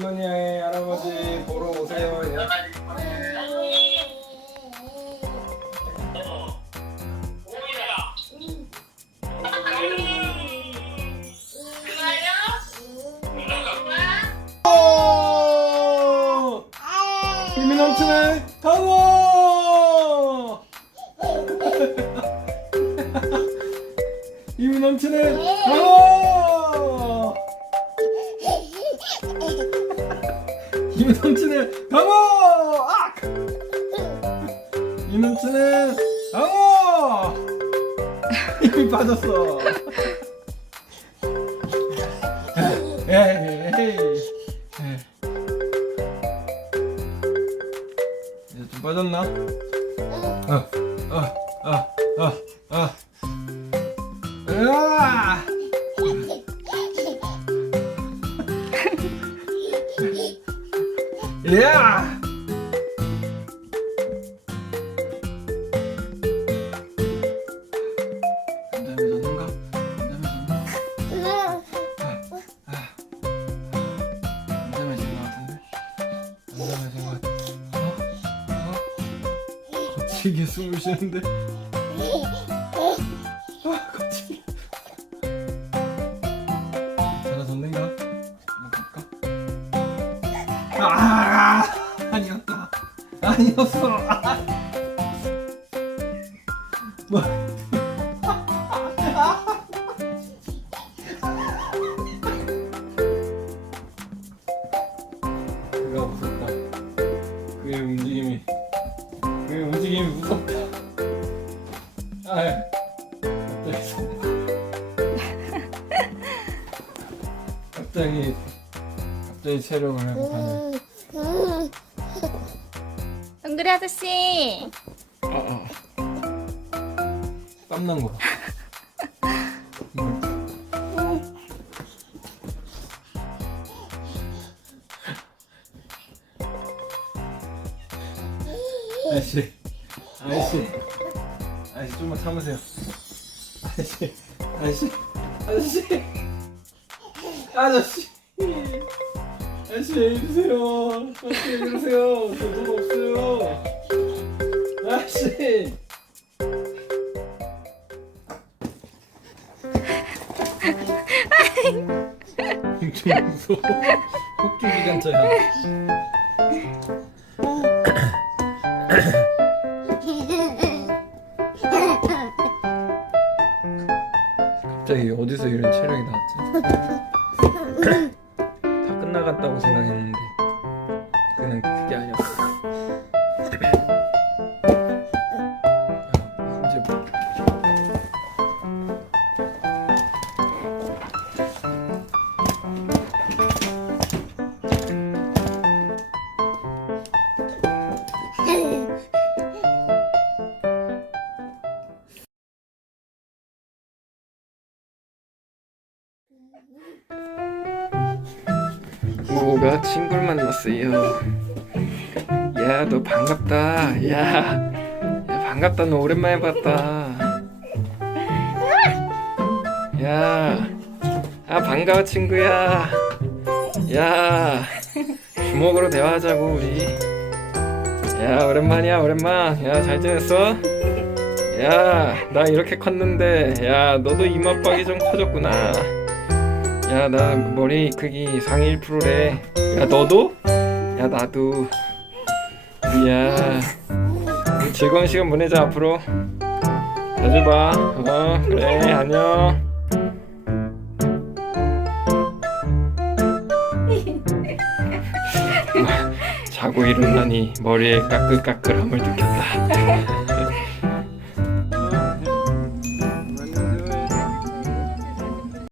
할머니 할아버지 보러 오세요. 예. 오! 힘이 넘치네 강호 힘이 넘치네 강호 이 넘치네 강호 아! 힘이 넘치네 강호 힘이 빠졌어 에이 에이 이제 좀 빠졌나? 어, 어, 어, 어, 어. 어? 거치게 숨을 쉬는데? 아, 거치게. 잘하셨는가? 한번 볼까? 아! 아니었어. 아. 뭐? 그가 무섭다. 그의 움직임이 그의 움직임이 무섭다. 아, 갑자기 갑자기 갑자기 체력을 회복하네. 동그리 아저씨. 어, 어. 땀난 거. 아저씨, 아저씨, 아저씨 좀만 참으세요. 아저씨, 아저씨, 아저씨, 아저씨, 아저씨 왜 이러세요? 아저씨 왜 이러세요? 저돈 없어요. 아저씨. 좀 무서워. 폭주 기관차야. 갑자기 어디서 이런 체력이 나왔지? 뭐가 친구를 만났어요. 야, 너 반갑다. 야, 야 반갑다. 너 오랜만에 봤다. 야, 아 반가워 친구야. 야, 주먹으로 대화하자고 우리. 야, 오랜만이야 오랜만. 야, 잘 지냈어? 야, 나 이렇게 컸는데, 야, 너도 이마박이 좀 커졌구나. 야, 나 머리 크기 상위 1%래. 야, 너도? 야, 나도. 야, 우리 즐거운 시간 보내자 앞으로. 자주 봐. 어, 그래, 안녕. 자고 일어나니 머리에 까끌까끌함을 느꼈다.